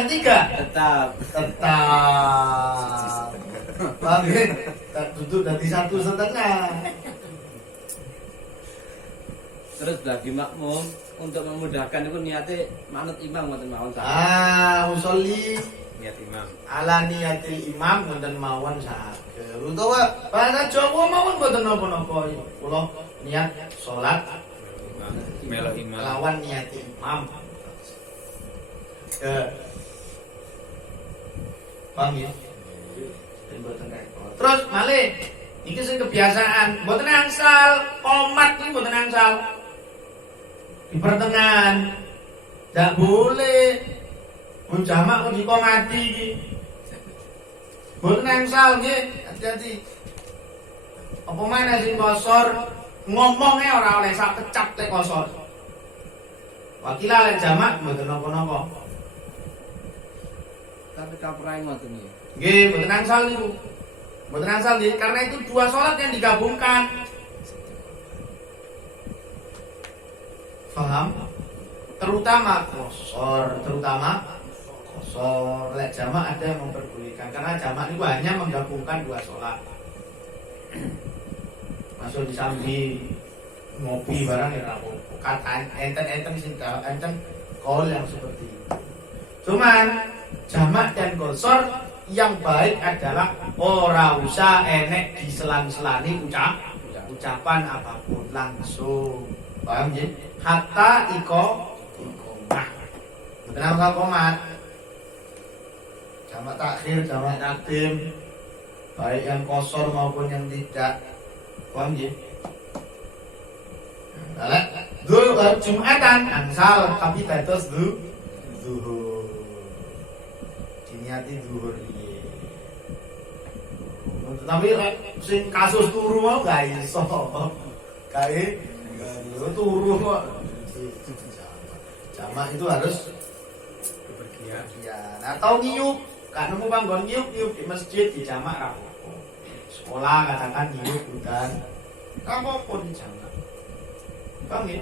yang tiga? Tetap. Paham ya? Duduk dari 1,5. Terus bagi makmum untuk memudahkan itu niatnya manut imam ngoten mawon. Usolli Niat imam. ala niatil imam ngoten mawon saged. Utawa bahasa Jawa mawon mboten napa-napa. Kula niat salat Imam. Melo imam. lawan niat imam. Paham ya? Terus malih iki sing kebiasaan, mboten angsal, komat iki mboten angsal. Di pertengahan ndak boleh menjamak kok dikomati iki. Mboten angsal nggih, hati-hati. Apa mana sing kosor ngomongnya ora oleh sak kecap tek kosor. Wakila lek jamak mboten napa-napa. Tapi kaprahe ngoten iki. Nggih, mboten angsal niku. Mboten angsal nggih, karena itu dua salat yang digabungkan. Paham? Terutama kosor. Lek jamak ada yang memperbolehkan karena jamak itu hanya menggabungkan dua salat. Masuk di sambil ngopi barang ya rapo. Kata enten sing enten kol yang seperti itu. Cuman jamak dan kosor yang baik adalah ora usah enek diselang-selani ucapan apapun langsung. Paham ya? Hatta iqamah. Betul apa komat? Jamak takhir, jamak takdim, baik yang kosor maupun yang tidak. Paham ya? Jumatan angsal tapi dados zuhur. Diniati zuhur iki. Tapi sing kasus turu mau gak iso. Kae turu kok. Jamak itu harus Kepergian. atau ngiyup. Gak nemu panggon ngiyup di masjid di jamak ra apa. Sekolah katakan ngiyup hutan. Apa-apa di jamak. Paham ya?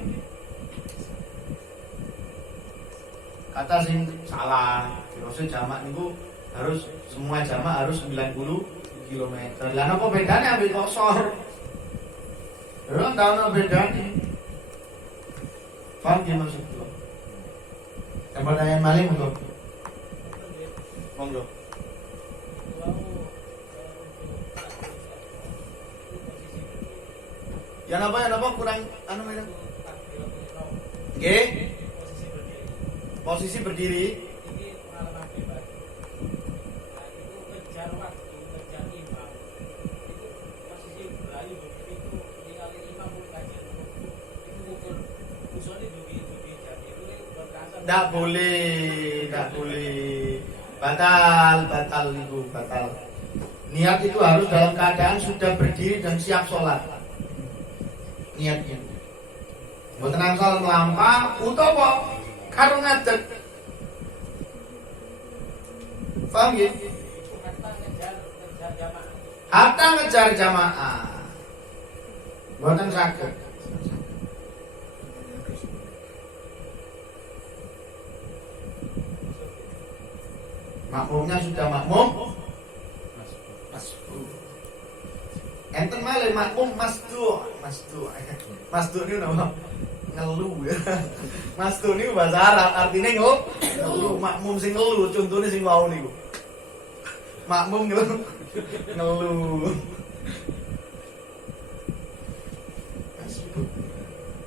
Kata sing salah, kira jamak niku harus semua jamak harus 90 km. Lah napa bedane ambek kosor? Ora tau ana bedane. Paham ya maksudku? Pertanyaan malih monggo. Monggo. Ya napa kurang anu mana? Oke. Posisi berdiri. Ini pengalaman pribadi. Nah, itu kejar waktu, kejar imam. Itu posisi belayu itu ningali imam pun kajian itu ukur usulnya dugi jam itu berkasa. Tidak boleh. Batal itu batal. Niat itu harus dalam keadaan sudah berdiri dan siap sholat. Niatnya. Mboten angsal melampah utawa karo ngadeg. Paham ya? Hatta ngejar jamaah. Hatta ngejar jamaah. Mboten saged. Makmumnya sudah makmum. Masdu. Enten malih makmum masdu. Masdu ini nama ngeluh ya. Masdu ini bahasa Arab artinya ngeluh. Makmum sing ngeluh, contohnya sing wau niku. Makmum ngeluh.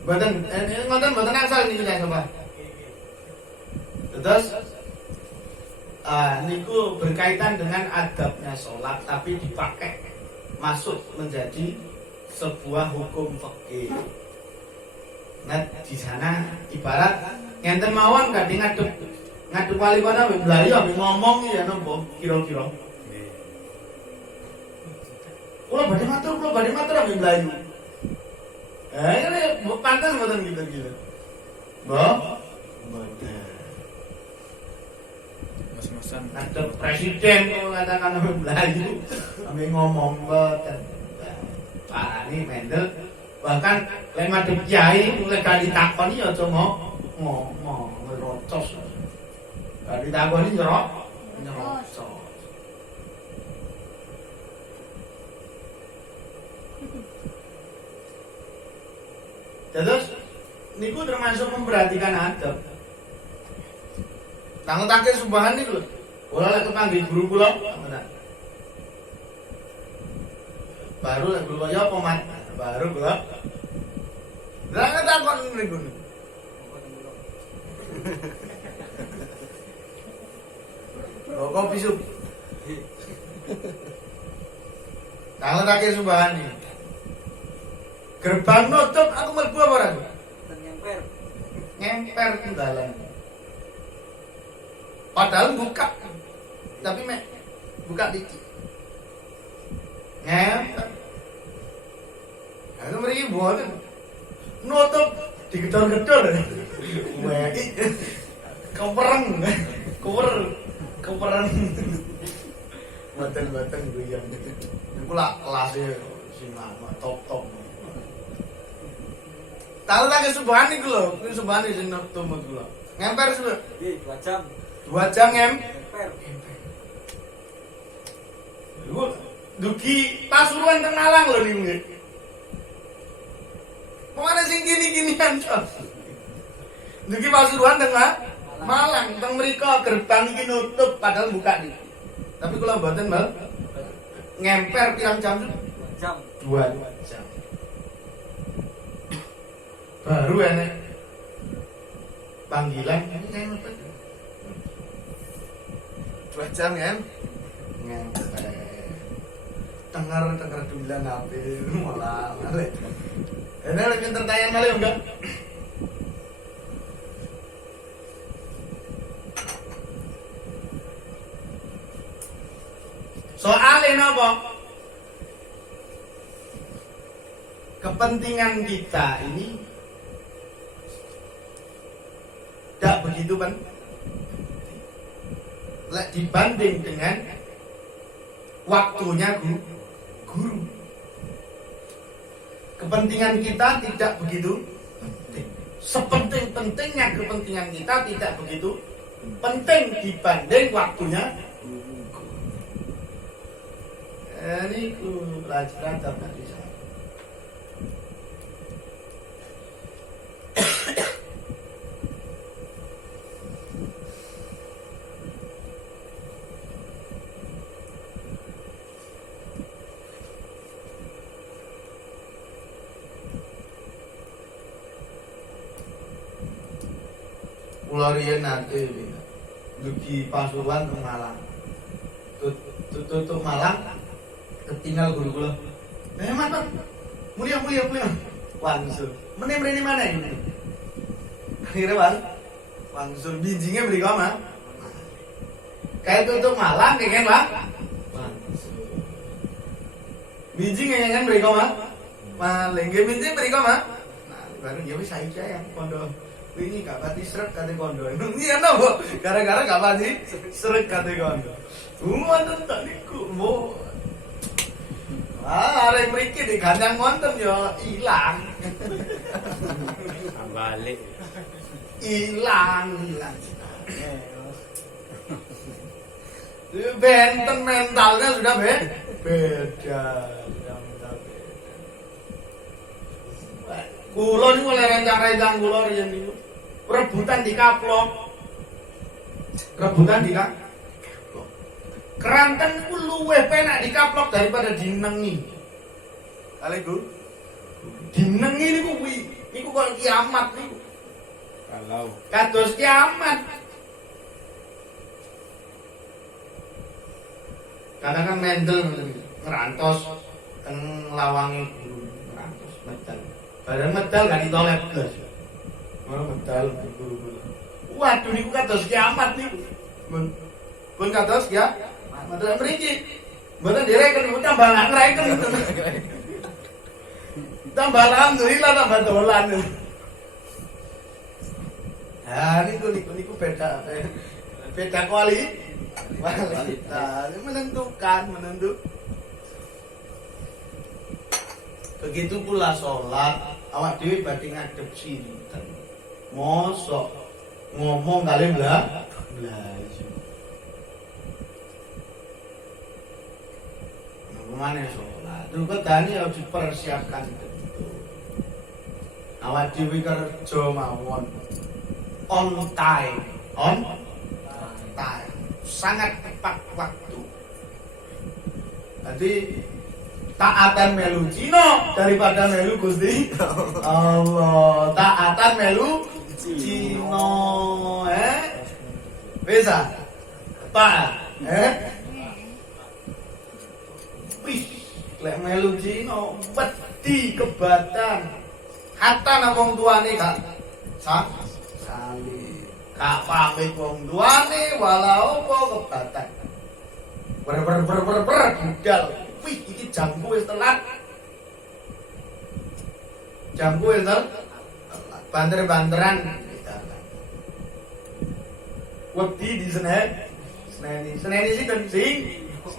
Mboten asal niku ya coba. Terus niku berkaitan dengan adabnya sholat tapi dipakai masuk menjadi sebuah hukum fikih. Nah di sana ibarat ngenten mawon kadhe ngadep wali kota mlayu ambil ngomong ya nopo kira-kira. Kula badhe matur ambil mlayu. Ini pantas mboten gitu. Mbok Mas-masan. ada presiden kalau katakan sampai Melayu sampai ngomong boten. Pak ini Mendel bahkan lema de kiai mulai kali takon ya aja ngomong ngerocos. Bar Gak ditakoni nyerocos. Terus niku termasuk memperhatikan adab. Tangan takir subahan niku lho. Ora lek kepanggih guru kula, baru lek kula ya apa mat? Baru kula. Lah takon niku. Kopi sup. Tangan takir subahan niku. Gerbang nutup aku mlebu apa ora? Ngemper dalan. Padahal buka. Tapi mek buka dikit. Ngemper. Aku mriki mboten. Nutup digedor-gedor. Wah, iki kepereng. Kepereng. Mboten guyon. Niku lak kelase sing top. Tahu lagi subahan iku lho, kuwi subahan sing tumut kula. Ngemper suwe. Nggih, 2 jam. 2 jam Ngemper. Iku dugi Pasuruan teng Malang lho niku nggih. Pokoknya sing gini-ginian Cos. Dugi Pasuruan teng Malang, teng mriko gerbang iki nutup padahal buka nih. Tapi kula mboten, Mbak. Ngemper pirang jam? 2 jam. 2 jam. Baru enek panggilan ini saya ngepet 2 jam kan ngepet tengar dulan HP malah balik ini lebih tertanya malah enggak soalnya apa kepentingan kita ini tidak begitu kan? Dibanding dengan waktunya guru. Kepentingan kita tidak begitu penting. Sepenting-pentingnya kepentingan kita tidak begitu penting dibanding waktunya guru. Ini pelajaran tadi saya. Kula riyen nate dugi Pasuruan teng Malang. Tutup Malang ketinggal guru kula. Mas. Mulia. Wangsul. Mrene mana ini? Akhirnya Bang. Wangsul binjingnya beli koma. Kayak tutup Malang kayak Bang. Wangsul. Binjingnya kan beli koma. Maling binjing beli koma. Nah, baru dia wis saiki yang pondok ini gak pati seret kate kondo. Iya napa? Gara-gara gak pati seret kate kondo. Wonten tak niku, Mbok. Arek mriki digandang wonten ya ilang. Balik. Ilang. Benten mentalnya sudah beda. Kulo niku oleh rencang-rencang kulo riyen niku. Rebutan di kaplok. Keranten niku luwih penak di kaplok daripada dinengi. Kale Gu. Dinengi niku kuwi, niku kok kiamat niku. Kalau Kados kiamat. Kadang kan mendel ngerantos teng lawange guru ngerantos medal. Bareng medal gak ditolep blas. Ora medal guru-guru. Waduh niku kados kiamat niku. Pun kados ya. Medal mriki. Mboten direken niku tambah ngreken. Tambah alhamdulillah tambah dolan. Ah niku beda kualitas. Menentukan. Begitu pula sholat, awak dhewe badhe ngadep sinten. Mosok ngomong kali belajar. Mana sholat? Itu tadi harus dipersiapkan betul. Awak dhewe kerja mawon on time, sangat tepat waktu. Jadi taatan melu Cina daripada melu Gusti Allah. Taatan melu Cina, bisa taat, wih, lek melu Cina wedi kebatan. Hatta nang wong tuane gak sali. Gak pamit wong tuane walau apa kebatan. Ber budal. Wih, iki jamku wis telat. Jamku wis telat. Banter-banteran. Wedi di Seneni sih kan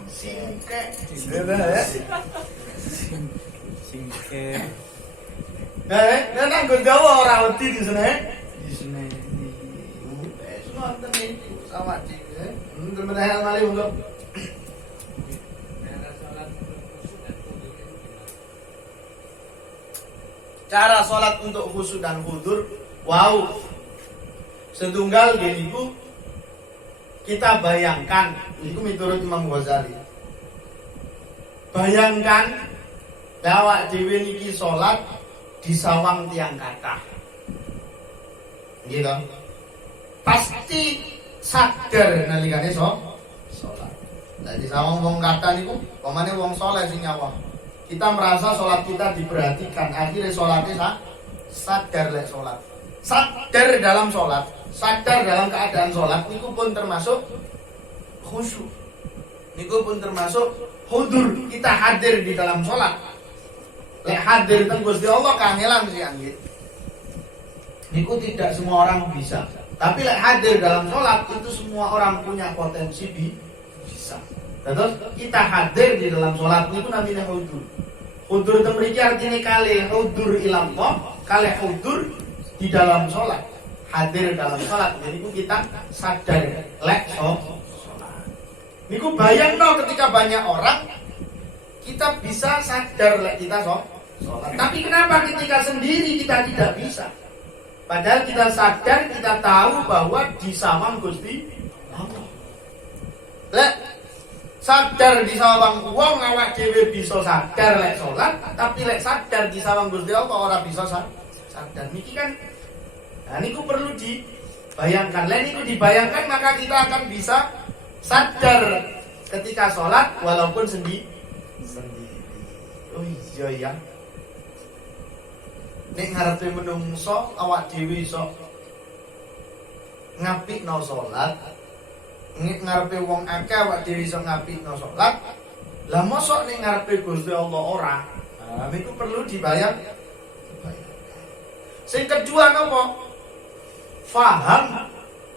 singke. Singke. Nang nggon Jawa ora wedi di Seneni. Wonten niku sawat iki. Temen-temen malih monggo. Cara sholat untuk khusyuk dan khudur, wow, setunggal giniku kita bayangkan, itu miturut Imam Ghazali. Bayangkan bahwa dewe niki sholat di sawang tiang kathah, gitu. Pasti sadar nalikane sholat. Jadi sawang wong kathah niku, pamane wong saleh sing nyawang. Kita merasa sholat kita diperhatikan, akhirnya sholatnya sadar lek sholat, sadar dalam sholat, sadar dalam keadaan sholat. Niku pun termasuk khusyuk, niku pun termasuk hudur. Kita hadir di dalam sholat. Lek hadir teng Gusti Allah kangelan sih anggit. Niku tidak semua orang bisa, tapi lek hadir dalam sholat itu semua orang punya potensi bisa. Terus kita hadir di dalam sholat niku namanya hudur. Hudur itu mriki artinya kali hudur ilallah, kali hudur di dalam sholat, hadir dalam sholat. Jadi kita sadar lek sholat. Niku bayangno ketika banyak orang kita bisa sadar lek kita sholat. Tapi kenapa ketika sendiri kita tidak bisa? Padahal kita sadar, kita tahu bahwa di sawang Gusti Allah. Lek sadar di sawang wong awak dhewe bisa sadar lek salat, tapi lek sadar di sawang Gusti Allah ora bisa sadar. Niki kan niku perlu dibayangkan. Lek niku dibayangkan maka kita akan bisa sadar ketika salat walaupun sendiri. Oh iya ya. Nek ngarepe menungso awak dhewe iso ngapikno salat, ngarepe wong akeh awak dhewe iso ngapikno salat. Lah mosok ning ngarepe Gusti Allah ora. Nah, niku perlu dibayang. Sing kedua napa? Faham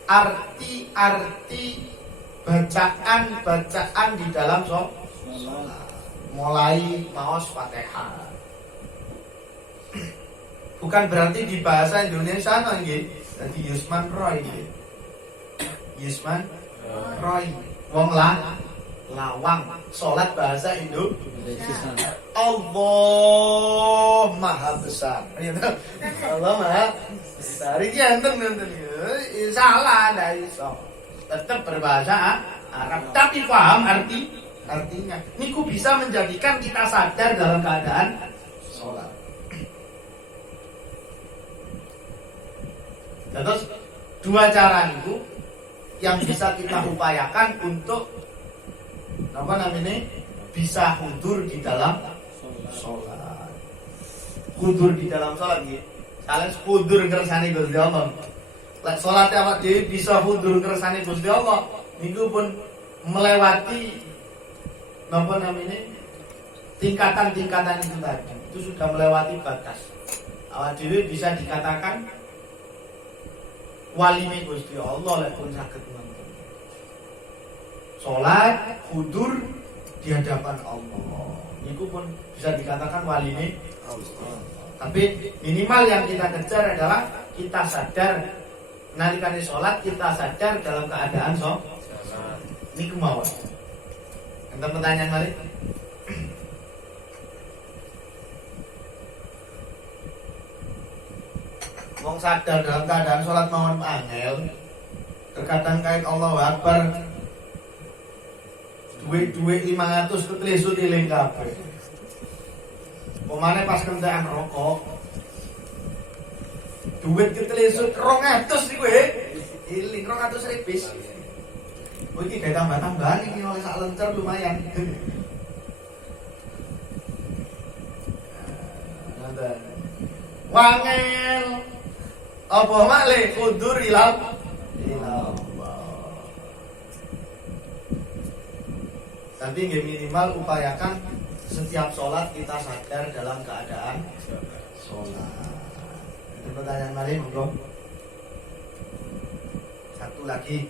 arti-arti bacaan di dalam salat. Mulai maos Fatihah. Bukan berarti di bahasa Indonesia nggih. Dadi Yusman Roy nggih. Yusman Roy, wong lawang, salat bahasa Indonesia. Allah Maha Besar. Allah Maha Besar. Iki enten salah ndak iso. Tetap berbahasa Arab, tapi paham artinya. Niku bisa menjadikan kita sadar dalam keadaan salat. Terus dua cara itu yang bisa kita upayakan untuk apa namanya bisa hudur di dalam sholat. Hudur di dalam sholat gitu. Kalian hudur kersane Gusti Allah. Lek sholat awak dhewe bisa hudur kersane Gusti Allah, niku pun melewati apa namanya tingkatan-tingkatan itu tadi. Itu sudah melewati batas. Awak dhewe bisa dikatakan walime Gusti Allah lek pun saged nonton. Salat hudur di hadapan Allah. Niku pun bisa dikatakan walime Allah. Tapi minimal yang kita kejar adalah kita sadar nalikane sholat kita sadar dalam keadaan sholat. Ini kemauan. Enten pertanyaan kali? Wong sadar dalam keadaan sholat mawon angel. Terkadang kait Allahu Akbar duit 500 ketelesut iling kabeh. Pemane pas kentekan rokok. Duit ketelesut 200 niku iling 200 ribis. Oh iki gawe tambah-tambahan iki oleh sak lencer lumayan. Nanten. Wangel. Apa makle kudur ilal Allah. Tapi nggih minimal upayakan setiap sholat kita sadar dalam keadaan sholat. Itu pertanyaan lain monggo. Satu lagi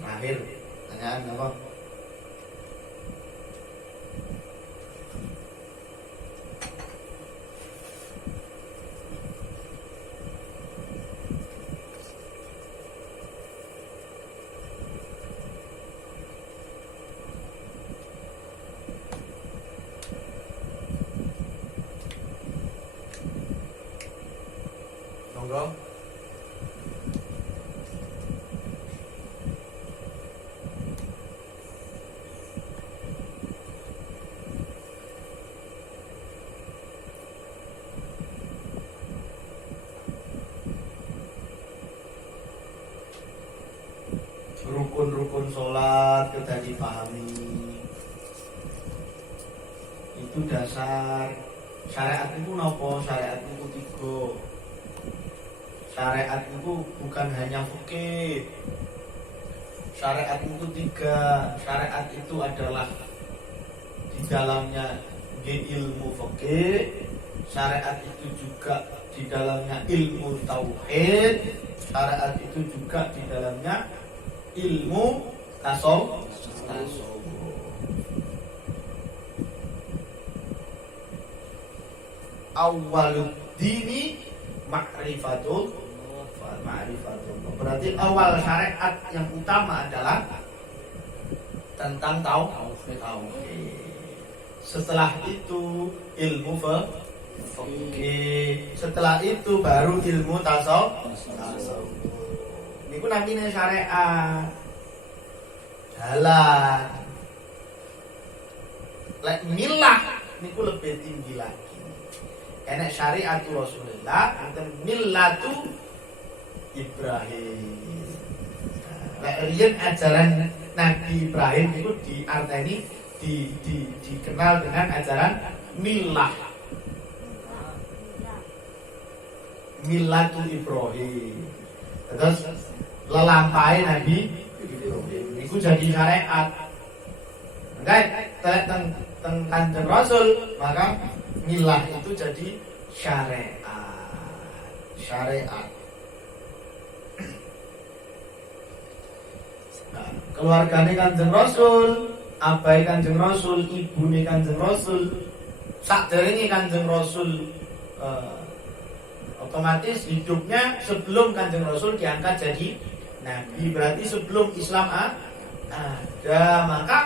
terakhir pertanyaan apa? Monggo. Rukun-rukun sholat kita dipahami. Itu dasar. Syariat itu nopo? Syariat itu 3. Syariat itu bukan hanya fikih. Syariat itu 3. Syariat itu adalah di dalamnya ilmu fikih. Syariat itu juga di dalamnya ilmu tauhid. Syariat itu juga di dalamnya ilmu tasawuf. Awalud dini ma'rifatul. Berarti awal syariat yang utama adalah tentang tauhid. Setelah itu ilmu fikih. Setelah itu baru ilmu tasawuf. Niku namine syariat. Jalan. Lek milah niku lebih tinggi lagi. Enek syariatul Rasulullah, enten millatu Ibrahim. Lek riyen ajaran Nabi Ibrahim itu diarteni dikenal dengan ajaran millah. Millatu Ibrahim. Terus lelampahe Nabi Ibrahim iku jadi syariat. Enggak teng Kanjeng Rasul, maka millah itu jadi syariat. Nah, keluargane Kanjeng Rasul, abai Kanjeng Rasul, ibune Kanjeng Rasul, sakderenge Kanjeng Rasul otomatis hidupnya sebelum Kanjeng Rasul diangkat jadi nabi, berarti sebelum Islam ada. Maka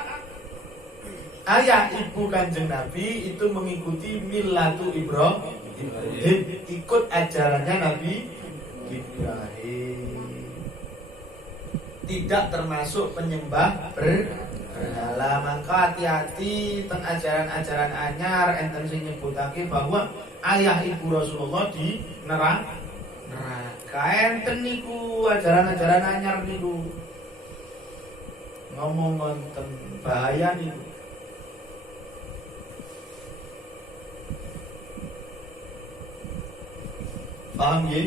ayah ibu Kanjeng Nabi itu mengikuti millatu Ibrahim, ikut ajarannya Nabi Ibrahim. Tidak termasuk penyembah berhala. Maka hati-hati teng ajaran-ajaran anyar enten sing nyebutake bahwa ayah ibu Rasulullah di neraka. Enten niku ajaran-ajaran anyar niku. Ngomong wonten bahaya niku. Paham ya?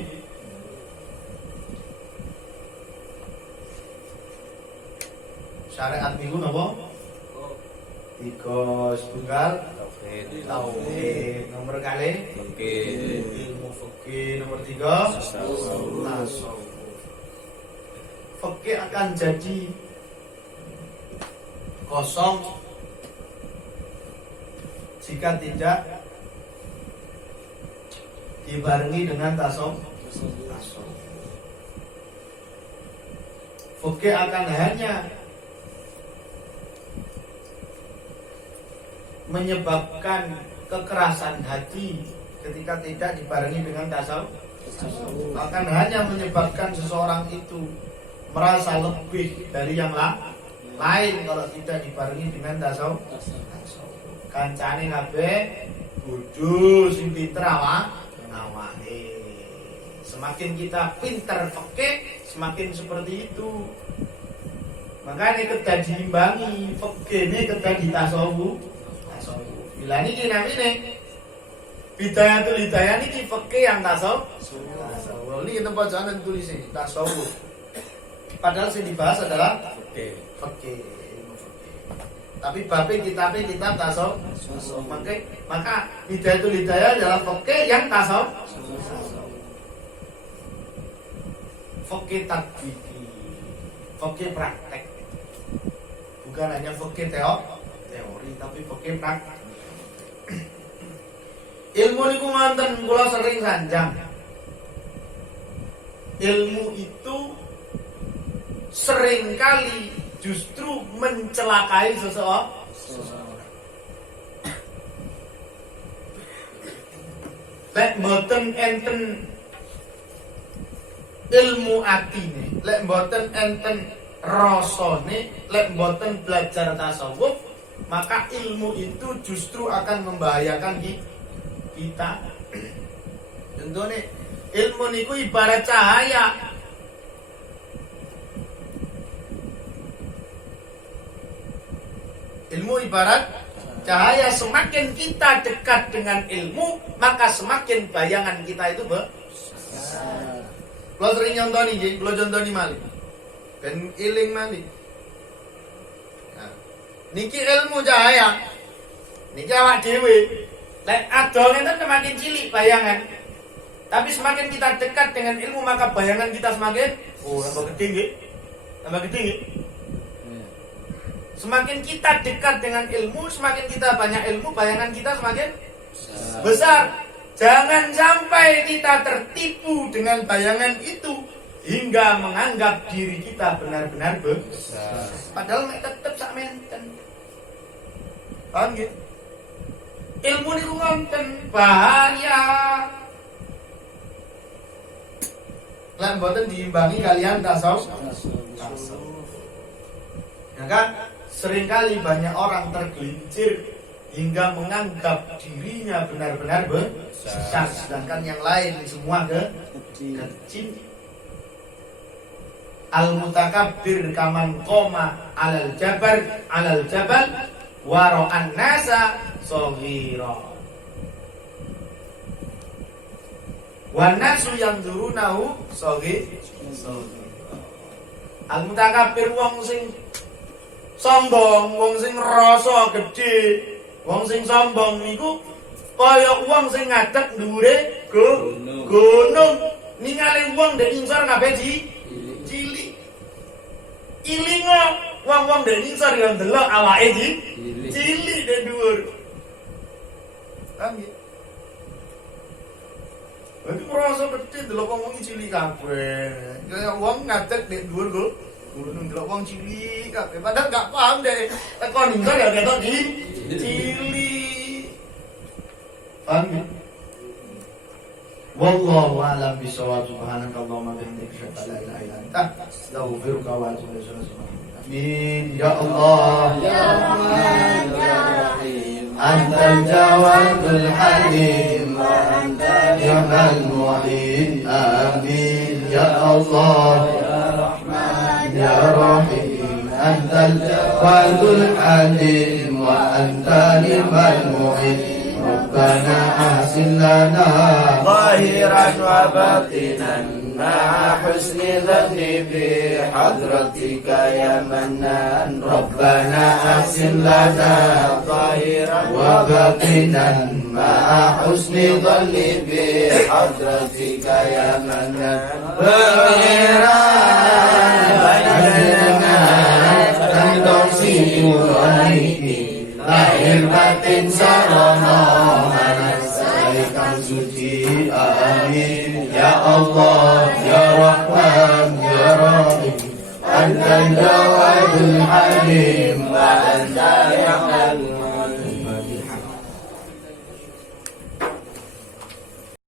Syariat niku napa? 3 setunggal tauhid. Nomor kali ilmu fikih. Nomor 3 tasawuf. Fikih akan jadi kosong jika tidak dibarengi dengan tasawuf. Fakih akan hanya menyebabkan kekerasan hati ketika tidak dibarengi dengan tasawuf. Akan hanya menyebabkan seseorang itu merasa lebih dari yang lain kalau tidak dibarengi dengan tasawuf. Kancane kabeh kudu sing pinter awake. Semakin kita pinter fikih, semakin seperti itu. Makanya kedah diimbangi fikih ini kedah ditasawuf. Bila niki namine Bidayatul Hidayah niki fikih yang tasawuf. Ini kita bacaan tulis ini tasawuf. Padahal yang dibahas adalah fikih. Tapi kitab tasawuf. Maka Bidayatul Hidayah adalah fikih yang tasawuf. Fikih tatbiki, fikih praktek. Bukan hanya fikih teori, tapi fikih praktek. Ilmu niku ngoten kula sering sanjang. Ilmu itu seringkali justru mencelakai seseorang. Lek mboten enten ilmu atine, lek mboten enten rasane, lek mboten belajar tasawuf, maka ilmu itu justru akan membahayakan kita. Contohnya ilmu niku ibarat cahaya. Ilmu ibarat cahaya. Semakin kita dekat dengan ilmu, maka semakin bayangan kita itu besar. Kalau sering nyontoni, kalau contohni malih, ben iling malih. Nah, niki ilmu cahaya, niki awak dewe. Lek adol itu semakin cilik bayangan. Tapi semakin kita dekat dengan ilmu, maka bayangan kita semakin tambah gede, tambah gede. Semakin kita dekat dengan ilmu, semakin kita banyak ilmu, bayangan kita semakin besar. Jangan sampai kita tertipu dengan bayangan itu hingga menganggap diri kita benar-benar besar. Padahal tetap sak menten. Paham gitu? Ilmu niku wonten bahaya. Lan mboten diimbangi kalian tasawuf. Ya kan? Seringkali banyak orang tergelincir hingga menganggap dirinya benar-benar besar, sedangkan yang lain semua kecil. Al-mutakabbir kaman qoma alal jabal wara'an nasa shaghira. Wan nasu yanzurunahu shaghira. Al-mutakabbir wong sing sombong, wong sing rasa gedhe, wong sing sombong niku kaya wong sing ngadeg dhuwure gunung. Ningali wong ndek insor kabeh cilik. Ilingo wong-wong ndek insor yo ndelok awake cilik ndek dhuwur. Paham ya? Berarti merasa gedhe ndelok wong cilik kabeh. Kaya wong ngadeg ndek dhuwur gunung ndelok wong cilik kabeh. Padahal gak paham deh. Teko insor ya ketok cilik. Paham ya? Wallahu a'lam bishawab. Subhanakallahumma wa bihamdika asyhadu an la ilaha illa anta astaghfiruka wa atubu ilaik. Amin ya Allah ya Rahman ya Rahim antal jawadul halim wa antal ni'mal mu'in. Amin ya Allah ya Rahman ya Rahim antal jawadul halim wa antal ni'mal mu'in. ربنا أحسن لنا ظاهرا وباطنا مع حسن ظن بحضرتك يا منان. ربنا أحسن لنا ظاهرا وباطنا مع حسن ظن بحضرتك يا منان. بيننا تنتظر lahir batin sarana menasaikan suci. Amin ya Allah ya Rahman ya Rahim. الجواد الحليم وأنت